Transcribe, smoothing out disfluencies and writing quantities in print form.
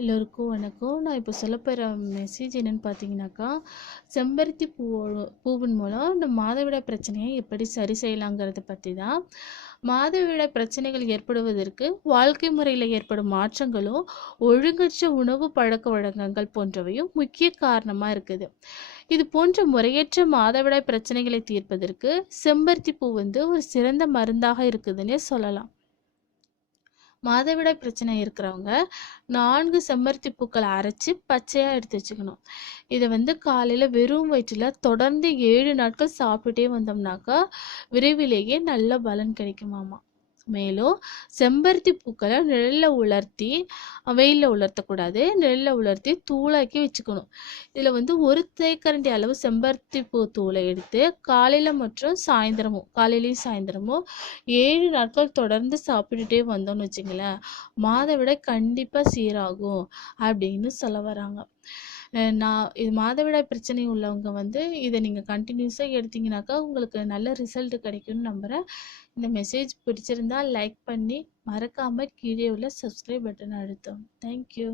எல்லோருக்கும் வணக்கம். நான் இப்போ சொல்லப்போகிற மெசேஜ் என்னன்னு பார்த்தீங்கன்னாக்கா, செம்பருத்தி பூவின் மூலம் இந்த மாதவிடாய் பிரச்சனையை எப்படி சரி செய்யலாங்கிறத பற்றி தான். மாதவிடாய் பிரச்சனைகள் ஏற்படுவதற்கு வாழ்க்கை முறையில் ஏற்படும் மாற்றங்களும் ஒழுங்கற்ற உணவு பழக்க வழக்கங்கள் போன்றவையும் முக்கிய காரணமாக இருக்குது. இது போன்ற முறையற்ற மாதவிடாய் பிரச்சனைகளை தீர்ப்பதற்கு செம்பருத்தி பூ ஒரு சிறந்த மருந்தாக இருக்குதுன்னே சொல்லலாம். மாதவிடாய் பிரச்சனை இருக்கிறவங்க 4 செம்பருத்தி பூக்களை அரைச்சி பச்சையாக எடுத்து வச்சுக்கணும். இதை காலையில் வெறும் வயிற்றில் தொடர்ந்து 7 நாட்கள் சாப்பிட்டுட்டே வந்தோம்னாக்கா விரைவிலேயே நல்ல பலன் கிடைக்குமாமா. மேலும் செம்பருத்தி பூக்களை வெயிலில் உலர்த்தக்கூடாது, நிழலில் உலர்த்தி தூளாக்கி வச்சுக்கணும். இதில் 1 தேக்கரண்டி அளவு செம்பருத்தி பூ தூளை எடுத்து காலையிலையும் சாயந்தரமும் 7 நாட்கள் தொடர்ந்து சாப்பிட்டுட்டே வந்தோம்னு வச்சுங்களேன், மாதவிடாய் கண்டிப்பாக சீராகும் அப்படின்னு சொல்ல வராங்க. இது மாதவிடாய் பிரச்சனை உள்ளவங்க இதை நீங்கள் கண்டினியூஸாக எடுத்தீங்கன்னாக்கா உங்களுக்கு நல்ல ரிசல்ட் கிடைக்கும்னு நம்புகிறேன். இந்த மெசேஜ் பிடிச்சிருந்தா லைக் பண்ணி மறக்காமல் கீழே உள்ள சப்ஸ்கிரைப் பட்டன் அழுத்தவும். தேங்க்யூ.